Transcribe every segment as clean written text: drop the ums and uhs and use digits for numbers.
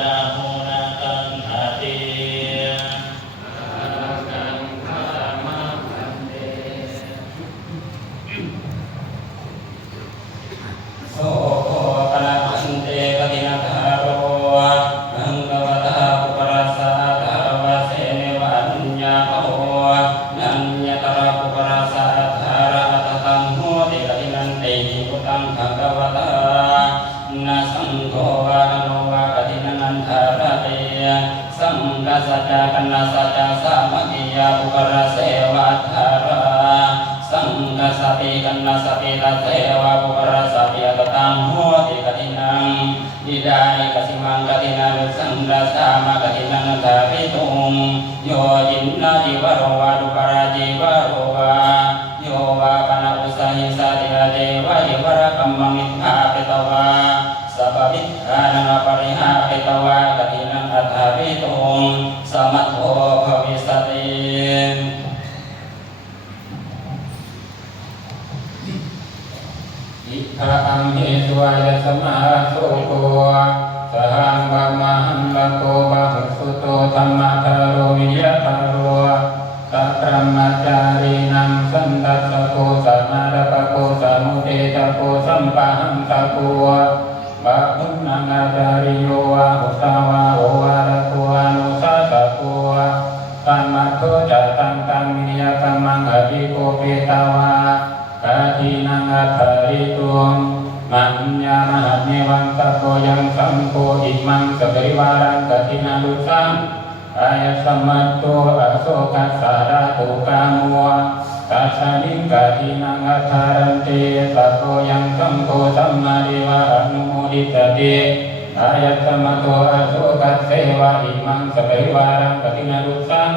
นะโมนะตังหาติโสโภปะนะหันเตกตินะคารโรมังกวตาปุปรัสสะทารวะเสเนวัญญาโภนัญญตระปุปรัสสะทาระตตังโหติกตินันติพุตังภะคะวะตานะสังโฆวะนะโนวะกตินันทาระเตสังฆสัจจะกัณสัจจะสามัคคียาปุปรัสเสวะทาระสังฆสติกัณสติตัสเสวะปุปรัสสะปิยตตังโหติกตินังอิดานิกสิมังกตินังสังฆสามะกตินังทาริตุงโยจินนาจิวโรวะดุปราจิวโรวะโยวะปนะอุสาหิสาติระเดวะยิวระกัมมังมิทาปิตวะสัพพิทานังปริหาปิตวะกตินังอัฏฐาริตุงสมัทโธภวิสติอิทาอังเหตุวายสมาโสโกสหังบะมหังละโกบะหุสุโตธัมมะทาโรวิยะทาโรสัพพะมัจจารีนังสันตัสสะโกสัมมาระปะโกสัมมุเทตะโกสัมปะหังตะโกบะหุนังอาจาริโยวะหุสาวะโอวะระโกอนุสาสะโกตัมมะโตจะตังตังมิยะตัมมังอภิโกเปตาวะกาทินังอัฏฐาริตุงมัญญามหัตเนวังตะโกยังสัมโฆอิมังสะปริวารังกตินาลุสังอายะสัมมัตโตอโศกัสสาราตุกามัวตัสสะนิกตินังอัฏฐารันเตตะโกยังสัมโฆสัมมาเดวะอนุโมดิตติอายะสัมมัตโตอโศกัสเสวะอิมังสะปริวารังกตินาลุสัง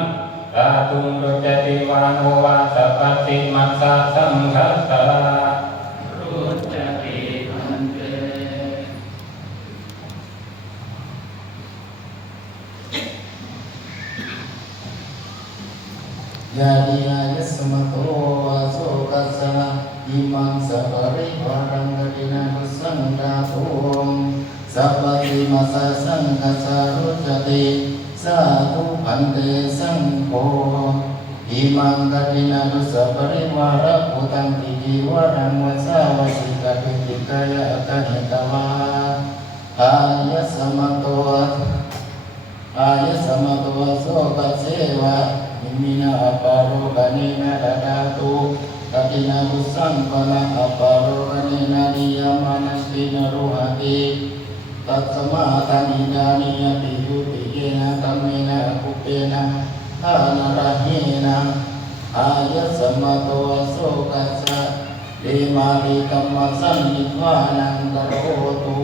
ตาตุงรุจติวาโนวาสัพพติมัสสะสังฆัสสะรุจติมันเตยาดิยายสมโตวะโสกัสสะอิมังสัพริวารังกตินานุสังฆาตุงสัพพติมัสสะสังฆัสสะรุจติสาธุพันเตสังโฆอิมังกตินานุสัพริวาระปุตังติจิวรังวัสสาวสิกติจิกายะตหิตวาอายะสมโตโสกัสเสวะอิมินาอปาโรกานินาดาดาตุกตินานุสังปนะอปาโรกานินานิยามานัสตินรุหติตัสมาทานินานิยติยุติเยนะกัมเมนะกุเปนะทานาระเฮนะอายะสมโตโสกัสสะเดมาติกัมมะสันนิพพานังกโรตุ